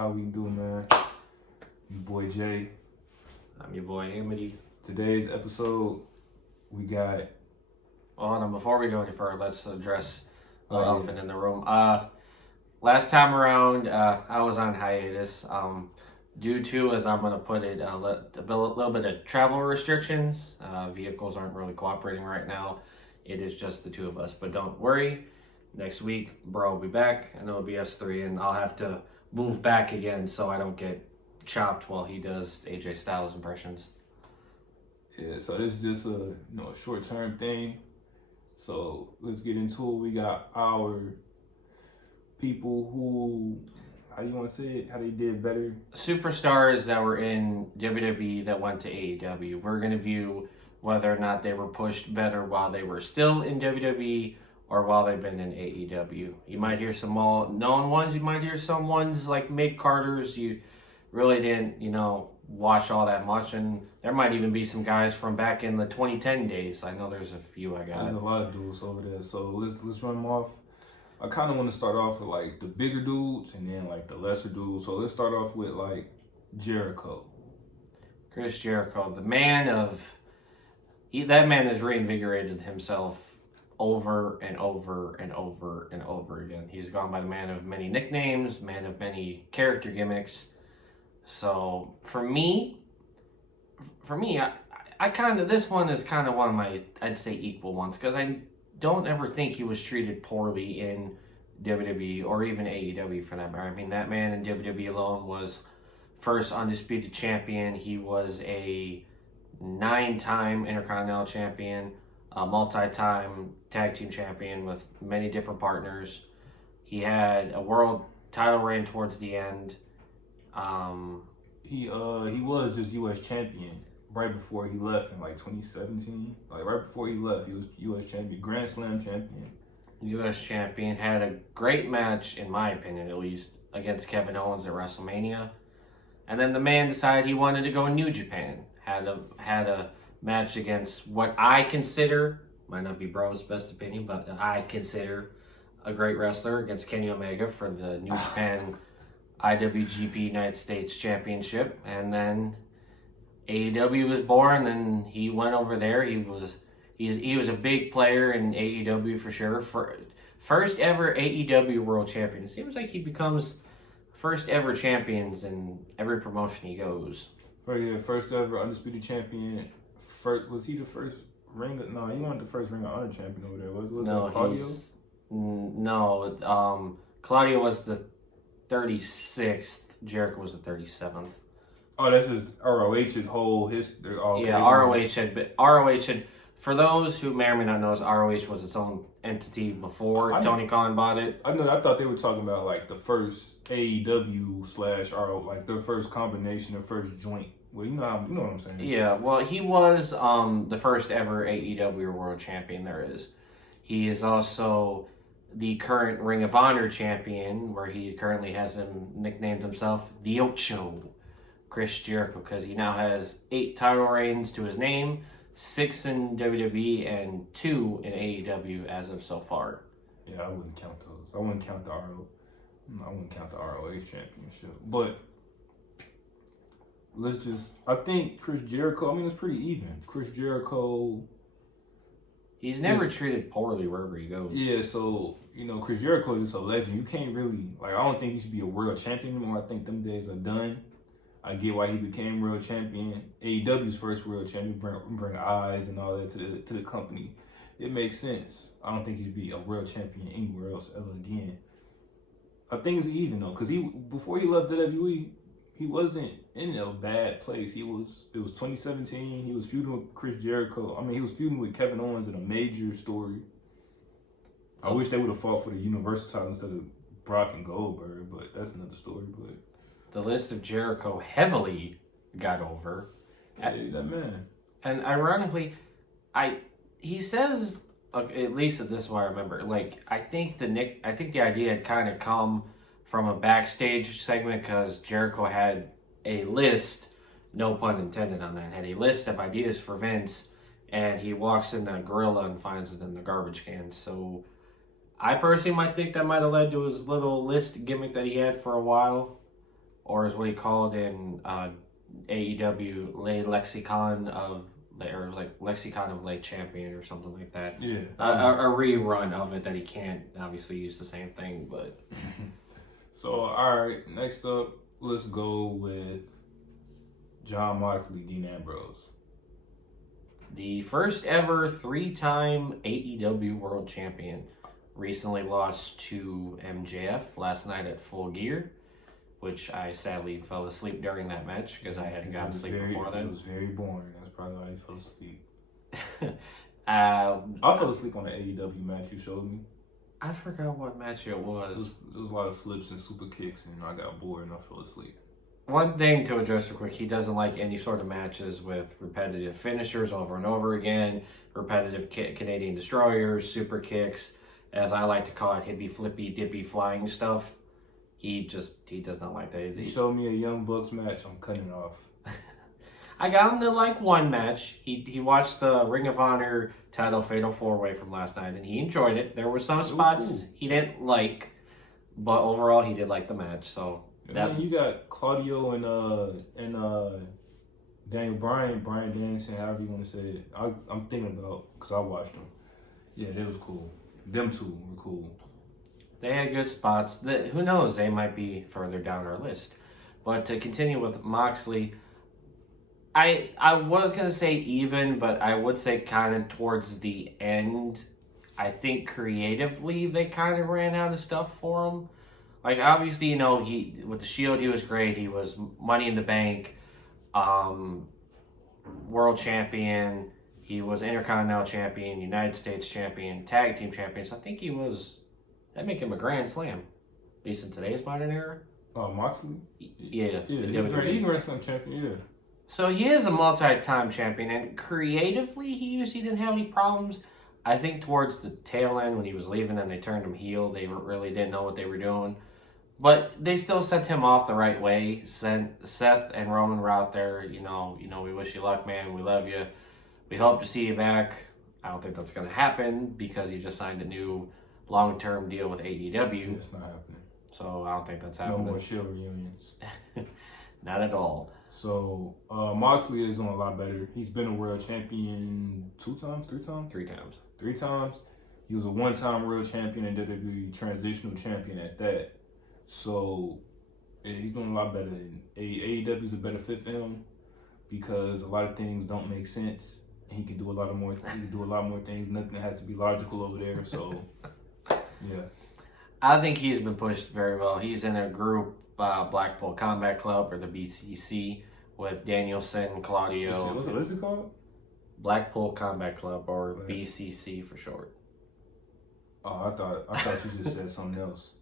How we do, man? Your boy Jay. I'm your boy Amity. Today's episode, we got... Hold on, before we go any further, let's address the elephant in the room. Last time around, I was on hiatus. Due to, as I'm going to put it, a little bit of travel restrictions. Vehicles aren't really cooperating right now. It is just the two of us. But don't worry. Next week, bro will be back, and it'll be us three, and I'll have to move back again so I don't get chopped while he does AJ Styles impressions. Yeah, so this is just a short-term thing. So let's get into it. We got our people who, how you want to say it, how they did better? Superstars that were in WWE that went to AEW. We're going to view whether or not they were pushed better while they were still in WWE or while they've been in AEW. You might hear some known ones. You might hear some ones like mid-carders. You really didn't, watch all that much. And there might even be some guys from back in the 2010 days. I know there's a few I got. There's a lot of dudes over there. So let's run them off. I kind of want to start off with like the bigger dudes and then like the lesser dudes. So let's start off with like Jericho. Chris Jericho, the man that man has reinvigorated himself over and over and over and over again. He's gone by the man of many nicknames, man of many character gimmicks. So for me, I kind of, this one is kind of one of my, I'd say, equal ones, because I don't ever think he was treated poorly in WWE or even AEW for that matter. I mean, that man in WWE alone was first undisputed champion. He was a 9-time Intercontinental champion, a multi-time tag team champion with many different partners. He had a world title reign towards the end. He was just U.S. champion right before he left in like 2017. Like right before he left, he was U.S. champion, Grand Slam champion. U.S. champion, had a great match, in my opinion at least, against Kevin Owens at WrestleMania. And then the man decided he wanted to go New Japan. Had a match against what I consider, might not be bro's best opinion, but I consider a great wrestler, against Kenny Omega for the New Japan IWGP United States Championship. And then AEW was born, and he went over there. He was a big player in AEW for sure. First ever AEW World Champion. It seems like he becomes first ever champions in every promotion he goes. First ever undisputed champion. Was he the first ring? No, he wasn't the first Ring of Honor champion over there. Was no, that Claudio? No, Claudio was the 36th. Jericho was the 37th. Oh, that's just ROH's whole history. Oh, okay. Yeah, ROH had. For those who may or may not know, ROH was its own entity before Tony Khan bought it. I thought they were talking about like the first AEW / RO, like the first combination, the first joint. Well, you know what I'm saying. Yeah, well, he was the first ever AEW World Champion there is. He is also the current Ring of Honor champion, where he currently has nicknamed himself the Ocho, Chris Jericho, because he now has 8 title reigns to his name, 6 in WWE and 2 in AEW as of so far. Yeah, I wouldn't count those. I wouldn't count the ROH championship. But I think Chris Jericho, it's pretty even. Chris Jericho, he's never treated poorly wherever he goes. Yeah, so, Chris Jericho is just a legend. You can't really, I don't think he should be a world champion anymore. I think them days are done. I get why he became world champion. AEW's first world champion, bring eyes and all that to the company. It makes sense. I don't think he should be a world champion anywhere else ever again. I think it's even though, because before he left WWE, he wasn't in a bad place. It was 2017. He was feuding with Chris Jericho. He was feuding with Kevin Owens in a major story. I wish they would have fought for the Universal title instead of Brock and Goldberg, but that's another story. But the list of Jericho heavily got over. Yeah, that man. And ironically, he says, at least this is what I remember. I think the idea had kind of come from a backstage segment, because Jericho had a list, no pun intended on that, had a list of ideas for Vince, and he walks in the gorilla and finds it in the garbage can. So I personally might think that might have led to his little list gimmick that he had for a while. or is what he called in AEW, Le Lexicon of or like Lexicon of Late Champion or something like that. Yeah. A rerun of it that he can't obviously use the same thing, but. So, all right, next up, let's go with Jon Moxley, Dean Ambrose. The first ever 3-time AEW World Champion. Recently lost to MJF last night at Full Gear, which I sadly fell asleep during that match because I hadn't gotten sleep before then. It was very boring. That's probably why I fell asleep. I fell asleep on the AEW match you showed me. I forgot what match it was. It was a lot of flips and super kicks, and I got bored and I fell asleep. One thing to address real quick, he doesn't like any sort of matches with repetitive finishers over and over again, repetitive Canadian destroyers, super kicks, as I like to call it, hippie flippy dippy flying stuff. He does not like that. He showed me a Young Bucks match, I'm cutting it off. I got him to like one match. He watched the Ring of Honor title Fatal 4-Way from last night, and he enjoyed it. There were some spots he didn't like, but overall he did like the match. So then you got Claudio and Daniel Bryan Danielson, however you want to say it. I'm thinking about because I watched them. Yeah, that was cool. Them two were cool. They had good spots. Who knows? They might be further down our list. But to continue with Moxley. I was going to say even, but I would say kind of towards the end. I think creatively they kind of ran out of stuff for him. Like, obviously, you know, with the Shield, he was great. He was Money in the Bank, World Champion. He was Intercontinental Champion, United States Champion, Tag Team Champion. So I think that'd make him a Grand Slam, at least in today's modern era. Moxley? Yeah. He's Grand Slam champion, yeah. So he is a multi-time champion, and creatively, he usually didn't have any problems. I think towards the tail end, when he was leaving and they turned him heel, they really didn't know what they were doing. But they still sent him off the right way. Seth and Roman were out there, you know, we wish you luck, man. We love you. We hope to see you back. I don't think that's going to happen because he just signed a new long-term deal with AEW. It's not happening. So I don't think that's happening. No more Shield reunions. Not at all. So, Moxley is doing a lot better. He's been a world champion 3 times? 3 times. 3 times. He was a 1-time world champion and WWE transitional champion at that. So, yeah, he's doing a lot better. AEW is a better fit for him because a lot of things don't make sense. And he can do a lot more things. Nothing has to be logical over there. So, yeah. I think he's been pushed very well. He's in a group, Blackpool Combat Club, or the BCC, with Danielson, Claudio. What's it called? Blackpool Combat Club, or BCC for short. Oh, I thought you just said something else.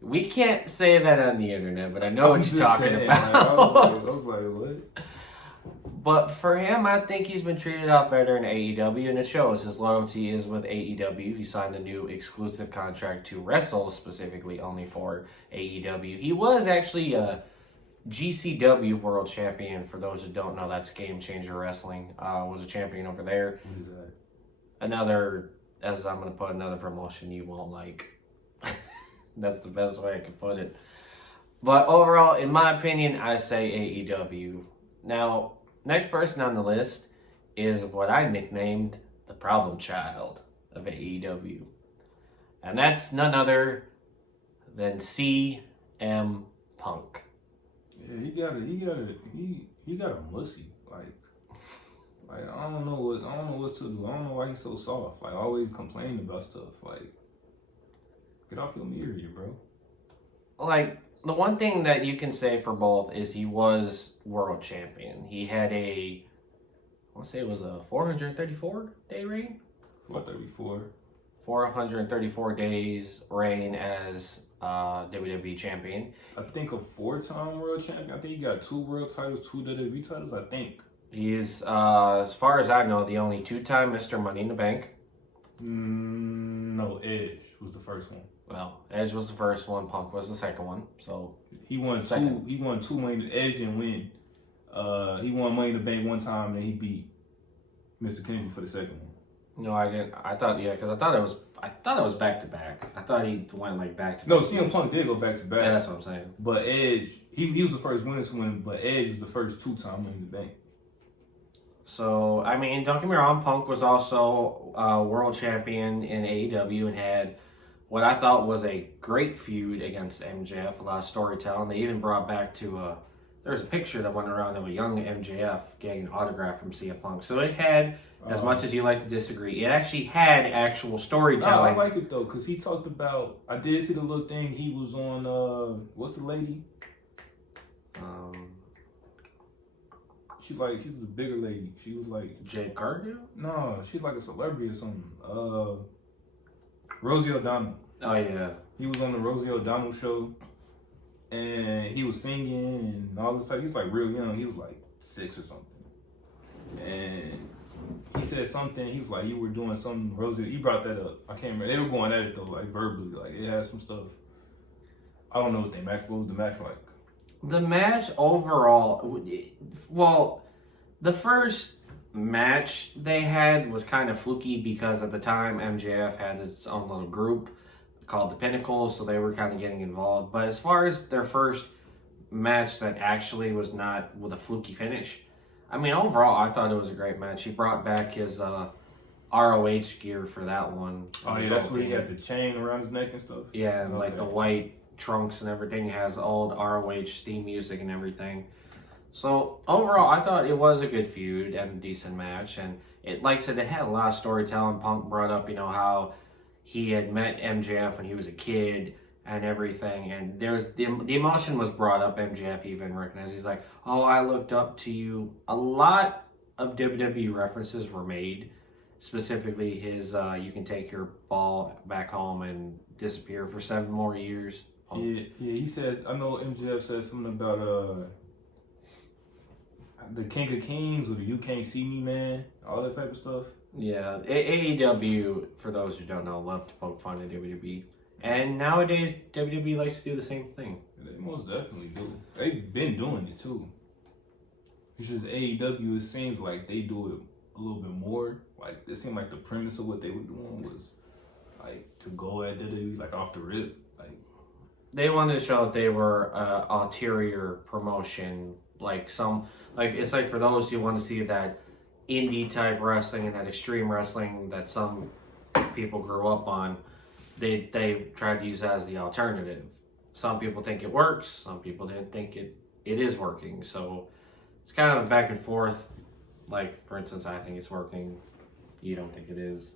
We can't say that on the internet, but I know what you're talking about. I was like, what? But for him, I think he's been treated out better in AEW, and it shows. His loyalty is with AEW. He signed a new exclusive contract to wrestle specifically only for AEW. He was actually a GCW World Champion. For those who don't know, that's Game Changer Wrestling. Was a champion over there. What is that? Another promotion you won't like. That's the best way I can put it. But overall, in my opinion, I say AEW. Now, next person on the list is what I nicknamed the problem child of AEW. And that's none other than CM Punk. Yeah, he got a mussy. Like I don't know what to do. I don't know why he's so soft. Like always complaining about stuff. Like get off your mirror, bro. Like the one thing that you can say for both is he was world champion. He had I want to say it was a 434 day reign. 434. 434 days reign as WWE champion. I think a 4-time world champion. I think he got 2 world titles, 2 WWE titles. I think he is, as far as I know, the only 2-time Mr. Money in the Bank. No, Edge was the first one. Well, Edge was the first one. Punk was the second one. So he won second. He won 2 Money. Edge didn't win. He won Money in the Bank one time, and he beat Mr. Kennedy for the second one. No, I didn't. I thought because I thought it was back to back. I thought he went like back to back. No, CM Punk did go back to back. Yeah, that's what I'm saying. But Edge, he was the first winner to win, but Edge was the first 2-time winner in the bank. So, I mean, don't get me wrong, Punk was also world champion in AEW and had what I thought was a great feud against MJF, a lot of storytelling. They even brought back to, there's a picture that went around of a young MJF getting an autograph from CM Punk. So it had, as much as you like to disagree, it actually had actual storytelling. I like it though, because he talked about, I did see the little thing, he was on, what's the lady? She was a bigger lady. She was like Jade Cargill? No, she's like a celebrity or something. Rosie O'Donnell. Oh yeah. He was on the Rosie O'Donnell show, and he was singing and all this stuff. He was like real young. He was like 6 or something. And he said something. He was like, "You were doing something, Rosie." You brought that up. I can't remember. They were going at it though, like verbally. Like it had some stuff. I don't know what they match. What was the match like? The match overall, well, the first match they had was kind of fluky because at the time MJF had its own little group called the Pinnacle, so they were kind of getting involved. But as far as their first match that actually was not with a fluky finish, I mean, overall, I thought it was a great match. He brought back his ROH gear for that one. Oh yeah, that's where he had the chain around his neck and stuff. Yeah, and like the white trunks and everything, has old ROH theme music and everything. So overall, I thought it was a good feud and a decent match. And it, like I said, it had a lot of storytelling. Punk brought up, how he had met MJF when he was a kid and everything. And there's the emotion was brought up. MJF even recognized, he's like, "Oh, I looked up to you." A lot of WWE references were made. Specifically his, "You can take your ball back home and disappear for 7 more years." Yeah, he says, I know MJF said something about the King of Kings or the "You Can't See Me Man," all that type of stuff. Yeah, AEW, for those who don't know, love to poke fun at WWE. And nowadays, WWE likes to do the same thing. They most definitely do. They've been doing it too. It's just AEW, it seems like they do it a little bit more. Like, it seemed like the premise of what they were doing was like to go at WWE like off the rip. Like, they wanted to show that they were ulterior promotion, it's like for those who want to see that indie type wrestling and that extreme wrestling that some people grew up on, they tried to use that as the alternative. Some people think it works, some people didn't think it is working. So it's kind of a back and forth. Like, for instance, I think it's working. You don't think it is.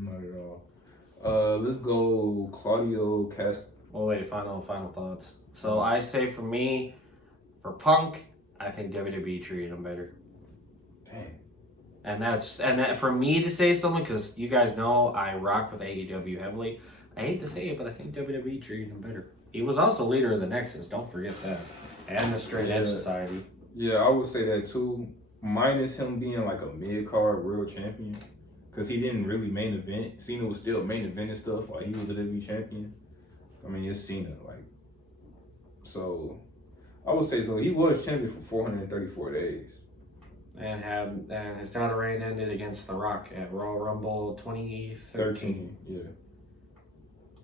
Not at all. Let's go Claudio Cast. Well, wait, final thoughts. So I say for me, for Punk, I think WWE treated him better. Dang. And that for me to say something, because you guys know I rock with AEW heavily. I hate to say it, but I think WWE treated him better. He was also leader of the Nexus, don't forget that. And the Straight Edge Society. Yeah, I would say that too. Minus him being like a mid-card world champion. Because he didn't really main event. Cena was still main event and stuff while he was the WWE champion. I mean, it's Cena, like. So, I would say so. He was champion for 434 days. And his title reign ended against The Rock at Royal Rumble 2013. Yeah.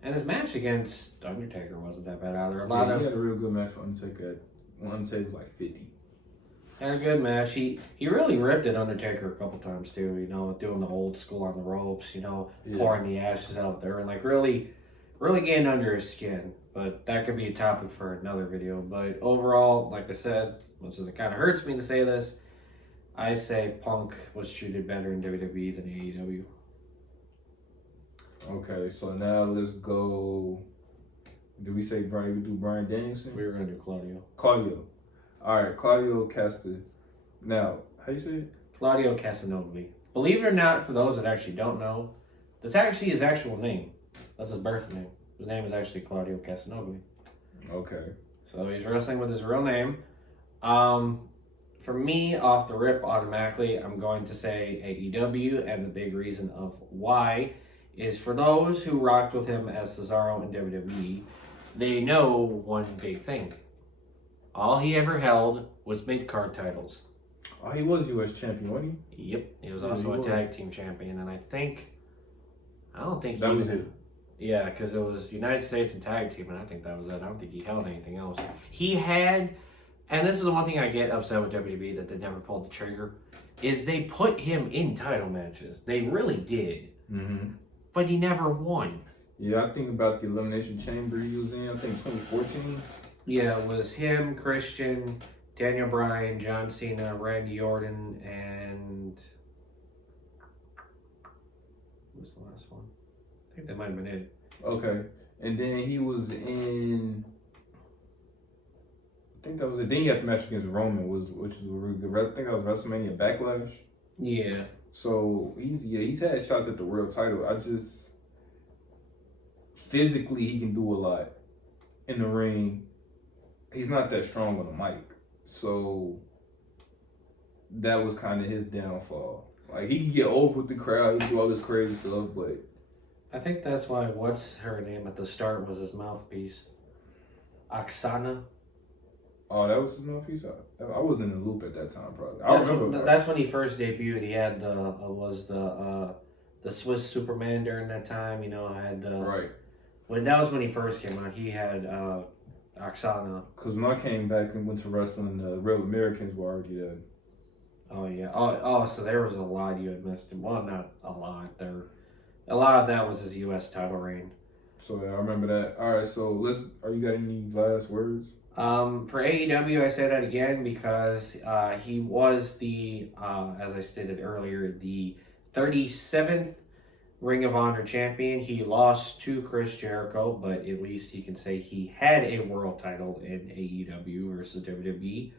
And his match against Undertaker wasn't that bad either. He had a real good match for Undertaker. Undertaker was like 50. Had a good match. He really ripped at Undertaker a couple times too. Doing the old school on the ropes. Pouring the ashes out there and like really getting under his skin. But that could be a topic for another video. But overall, like I said, much as it kind of hurts me to say this, I say Punk was treated better in WWE than AEW. Okay, so now let's go. Did we say Brian? We do Bryan Danielson? We were going to do Claudio. All right, Claudio Casta. Now, how you say it? Claudio Casanova. Believe it or not, for those that actually don't know, that's actually his actual name. That's his birth name. His name is actually Claudio Casanova. Okay. So he's wrestling with his real name. For me, off the rip, automatically, I'm going to say AEW, and the big reason of why is for those who rocked with him as Cesaro in WWE, they know one big thing. All he ever held was mid-card titles. Oh, he was U.S. champion, wasn't Yep, he was Yeah, also he a was. tag team champion, and I don't think he? That he was even. it. Yeah, because it was United States and tag team, and I think that was it. I don't think he held anything else. He had, and this is the one thing I get upset with WWE that they never pulled the trigger, is they put him in title matches. They really did, but he never won. Yeah, I think about the Elimination Chamber he was in, I think 2014. Yeah, it was him, Christian, Daniel Bryan, John Cena, Randy Orton, and what was the last one? I think that might have been it. Okay. And then he was in, I think that was it. Then he had the match against Roman, which was really good. I think that was WrestleMania Backlash. Yeah. So he's had shots at the world title. I just physically he can do a lot in the ring. He's not that strong on the mic. So that was kind of his downfall. Like he can get over with the crowd, he can do all this crazy stuff, but I think that's why what's her name at the start was his mouthpiece. Oksana. oh, that was his mouthpiece. I wasn't in the loop at that time, probably. I remember. That's when he first debuted. He had the Swiss Superman during that time. You know, had Right. That was when he first came out. He had Oksana. Because when I came back and went to wrestling, the Real Americans were already there. Oh yeah. Oh. So there was a lot you had missed. Well, not a lot. A lot of that was his U.S. title reign. So yeah, I remember that. All right. So are you got any last words? For AEW, I say that again because he was as I stated earlier, the 37th Ring of Honor champion. He lost to Chris Jericho, but at least he can say he had a world title in AEW versus WWE.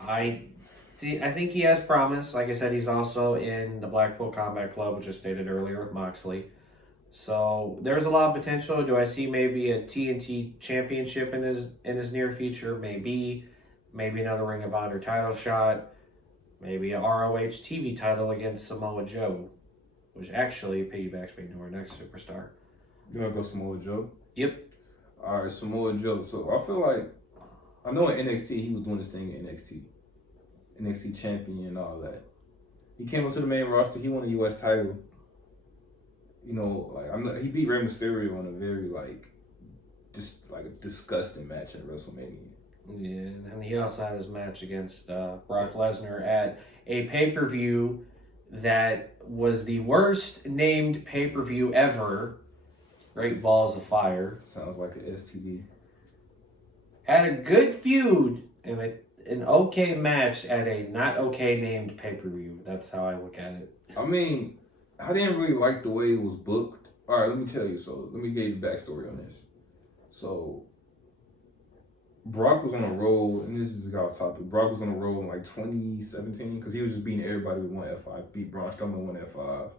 I think he has promise. Like I said, he's also in the Blackpool Combat Club, which I stated earlier with Moxley. So there's a lot of potential. Do I see maybe a TNT championship in his near future? Maybe another Ring of Honor title shot. Maybe a ROH TV title against Samoa Joe, which actually piggybacks me to our next superstar. You want to go Samoa Joe? Yep. All right, Samoa Joe. So I feel like I know in NXT he was doing this thing in NXT champion and all that. He came up to the main roster. He won a U.S. title. You know, like he beat Rey Mysterio on a very a disgusting match at WrestleMania. Yeah, and he also had his match against Brock Lesnar at a pay-per-view that was the worst named pay-per-view ever. Great Balls of Fire. Sounds like an STD. Had a good feud and an okay match at a not okay named pay-per-view. That's how I look at it. I mean, I didn't really like the way it was booked. All right, let me tell you. So let me give you the backstory on this. So Brock was on a roll, and this is off topic. Brock was on a roll in like 2017 because he was just beating everybody with one F5. Beat Braun Strowman with one F5.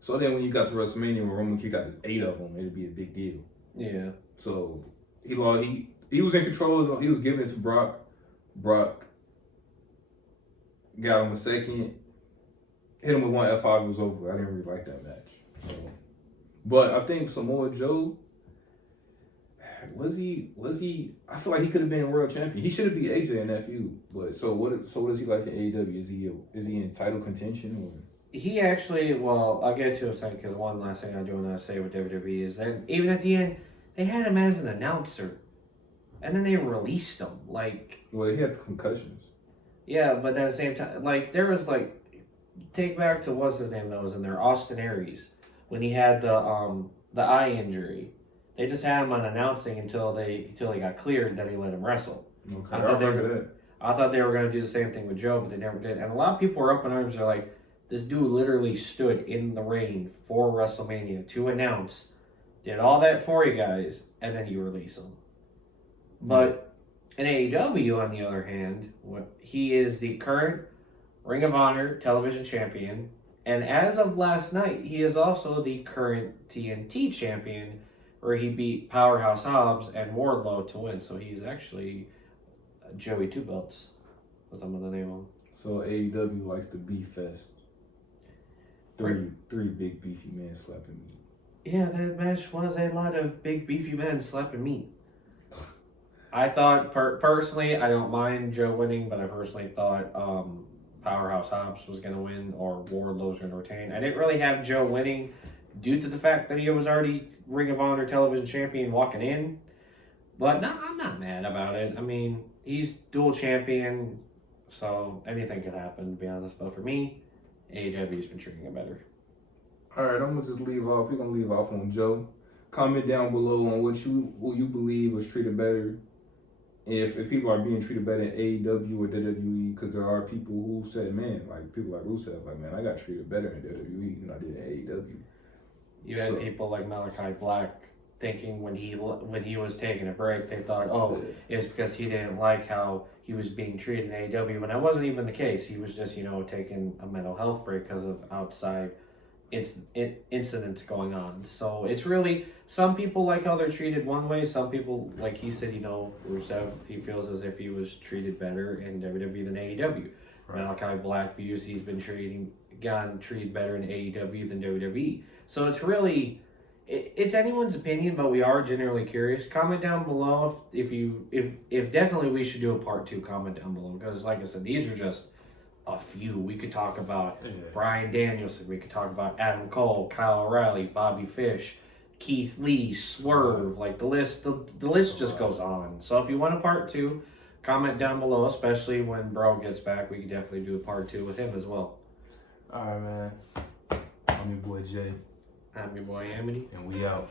So then when you got to WrestleMania, when Roman kicked out 8 of them, it'd be a big deal. Yeah. So he lost. He was in control. He was giving it to Brock. Brock got him a second. Hit him with one F5. It was over. I didn't really like that match. So, but I think Samoa Joe. Was he? I feel like he could have been world champion. He should have beat AJ in that feud. But so what is he like in AEW? Is he in title contention or? He actually, well, I'll get to it in a second because one last thing I do want to say with WWE is that even at the end, they had him as an announcer, and then they released him. Well, he had concussions. Yeah, but at the same time, there was take back to what's his name that was in there, Austin Aries, when he had the eye injury. They just had him on announcing until he got cleared, then he let him wrestle. Okay, I remember that. I thought they were going to do the same thing with Joe, but they never did. And a lot of people were up in arms. They're like, this dude literally stood in the ring for WrestleMania to announce, did all that for you guys, and then you release him. But in AEW, on the other hand, he is the current Ring of Honor television champion, and as of last night, he is also the current TNT champion, where he beat Powerhouse Hobbs and Wardlow to win. So he's actually Joey Two Belts, as I'm going to name him. So AEW likes the beef fest. Three big beefy men slapping meat. Yeah, that match was a lot of big beefy men slapping meat. I thought, personally, I don't mind Joe winning, but I personally thought Powerhouse Hobbs was going to win or Wardlow was going to retain. I didn't really have Joe winning due to the fact that he was already Ring of Honor television champion walking in. But no, I'm not mad about it. I mean, he's dual champion, so anything could happen, to be honest. But for me, AEW's been treating him better. All right, I'm gonna just leave off. We're gonna leave off on Joe. Comment down below on who you believe was treated better. If people are being treated better in AEW or WWE, because there are people who said, man, like people like Rusev, like, man, I got treated better in WWE than I did in AEW. You had people like Malachi Black thinking when he was taking a break, they thought, it's because he didn't like how he was being treated in AEW, when that wasn't even the case. He was just, taking a mental health break because of outside incidents going on. So it's really, some people like how they're treated one way. Some people, like he said, Rusev, he feels as if he was treated better in WWE than AEW. Right. Malachi Black views he's been gotten treated better in AEW than WWE. So it's really, it's anyone's opinion, but we are generally curious. Comment down below if definitely we should do a part 2. Comment down below, because like I said, these are just a few. We could talk about Bryan Danielson. We could talk about Adam Cole, Kyle O'Reilly, Bobby Fish, Keith Lee, Swerve. Like the list just goes on. So if you want a part 2, comment down below. Especially when Bro gets back, we could definitely do a part 2 with him as well. All right, man. I'm your boy Jay. I'm your boy Amity. And we out.